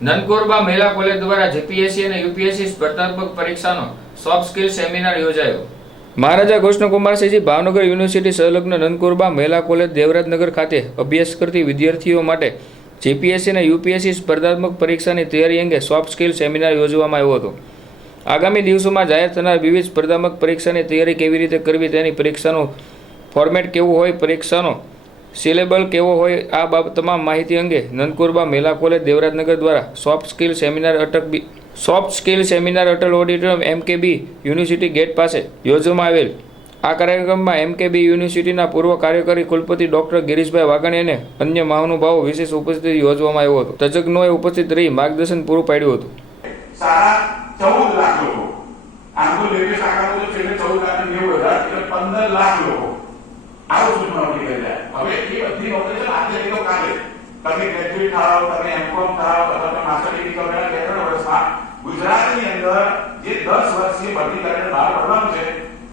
નનકોરબા મહિલા કોલેજ દ્વારા જીપીએસસી અને યુપીએસસી સ્પર્ધાત્મક પરીક્ષાનો સોફ્ટ સ્કિલ સેમિનાર યોજાયો. મહારાજા કૃષ્ણકુમારસિંહજી ભાવનગર યુનિવર્સિટી સંલગ્ન નનકોરબા મહિલા કોલેજ દેવરાજનગર ખાતે અભ્યાસ કરતી વિદ્યાર્થીઓ માટે જીપીએસસી અને યુપીએસસી સ્પર્ધાત્મક પરીક્ષાની તૈયારી અંગે સોફ્ટ સ્કિલ સેમિનાર યોજવામાં આવ્યો હતો. આગામી દિવસોમાં જાહેર થનાર વિવિધ સ્પર્ધાત્મક પરીક્ષાની તૈયારી કેવી રીતે કરવી તેની પરીક્ષાનું ફોર્મેટ કેવું હોય, પરીક્ષાનો સિલેબલ કેવો હોય આ બાબત તમામ માહિતી અંગે નંદકુરબા મેલા કોલેજ દેવરાજનગર દ્વારા સોફ્ટ સ્કિલ સેમિનાર અટક બી, soft skill seminar Atal auditorium MKB university gate પાસે યોજવામાં આવેલ. આ કાર્યક્રમમાં એમકેબી યુનિવર્સિટીના પૂર્વ કાર્યકારી કુલપતિ ડોક્ટર ગિરીશભાઈ વાઘાણી અને અન્ય મહાનુભાવો વિશેષ ઉપસ્થિતિ યોજવામાં આવ્યો હતો. તજજ્ઞોએ ઉપસ્થિત રહી માર્ગદર્શન પૂરું પાડ્યું હતું. સાડા ચૌદ લાખ લોકો. આમ તો ચૌદ લાખ નેવું હજાર પંદર લાખ લોકો. આવું સૂચના એ બધી નોકરી છે આજે નહીં તો કાલે તમે ગ્રેજ્યુએટ થાઓ, તમે એમકોમ થાઓ, અથવા માસ્ટર ડિગ્રી કરો બે ત્રણ વર્ષમાં ગુજરાતની અંદર જે દસ વર્ષની ભરતી કરીને બહાર પડવાનું છે,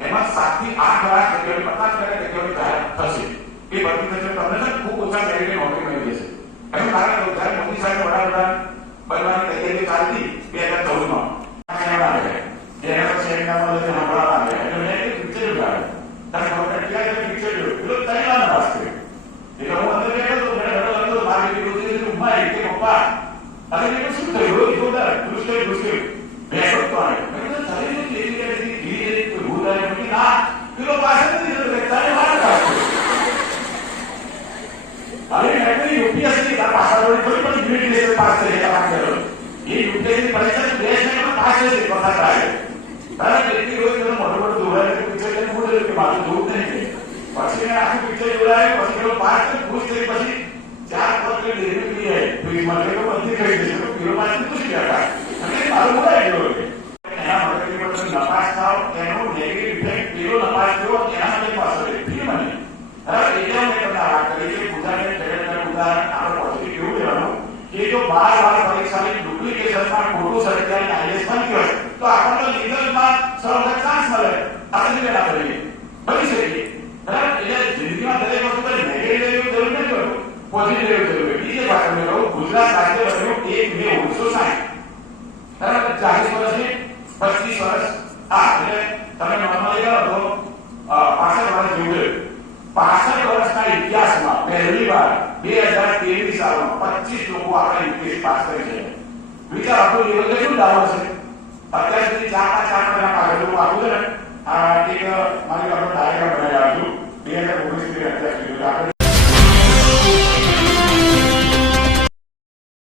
એમાં સાતથી આઠ લાખ જગ્યાઓ પચાસ ટકા જગ્યાઓ જાહેર થશે. એ ભરતી થશે, તમને ખૂબ ઓછા મેરિટે નોકરી મળી જશે. એનું કારણ એવું જ્યારે મોદી સાહેબ વડાપ્રધાન બનવાની તૈયારી ચાલતી બે હજાર ચૌદમાં એના પછી એમનામાં અરે મેં કીધું શું થયું બોલો જોરદાર દુષ્કર્મ દુષ્કર્મ મેં શોધતો આવ્યો મેં કીધું તારી જો તેરી કે ધીરે ધીરે કોઈ ભૂલ આવે મેં કીધું ના પેલો પાસે નથી જતો તારે મારે પાસ અરે મેં તો યુપીએસસી का पास आउट थोड़ी बड़ी यूनिट लेवल पास करे का काम करो ये यूपीएससी परीक्षा तो देश में पास है पता है તારે કેટલી રોજ તમે મોટો મોટો દોરાય કે પિક્ચર લઈને મોડે કે બાજુ દૂર નહીં કે પછી મેં આખું પિક્ચર દોરાય પછી પેલો પાસ કરી ખુશ થઈ પછી ચાર પત્ર લેને કે लिए ફ્રીજ માં કે બધી કરી દેશે તો પેલો પાસ ગયા એના માટે કે આપણે કેવું લેવાનું કે જો બાર વાર પરીક્ષાની ડુપ્લિકેશનમાં ખોટું સરકારી આઈએસ બની ગયો તો આપણને લીગલમાં સૌને ચાન્સ આપણે બેટા કરીએ બની એટલે જિંદગીમાં દરેક વસ્તુ પર નેગેટિવ લેવું જરૂર નથી હોતું પોઝિટિવ લેવું જરૂર બીજી વાત તમને કહું ગુજરાત રાજ્ય બન્યું એક મે ઓગણીસો સાઠ બરાબર? ચાલીસ વર્ષની પચીસ વર્ષ. હા, એટલે તમે નોર્મલી કરો તો પાસઠ વર્ષ જેવું પાસઠ વર્ષના ઇતિહાસમાં પહેલી વાર બે હજાર ત્રેવીસ સાલમાં પચીસ લોકો આપણે યુપીએસસી પાસ કરી છે. વિચાર આપણું લેવલ શું ડાઉન છે અત્યાર સુધી ચાર પાંચ ચાર મહિના પાછળ લોકો આપ્યું છે ને. આ એક મારી આપણે ડાયગ્રામ બનાવી આપજો. બે હજાર ઓગણીસથી અત્યાર સુધી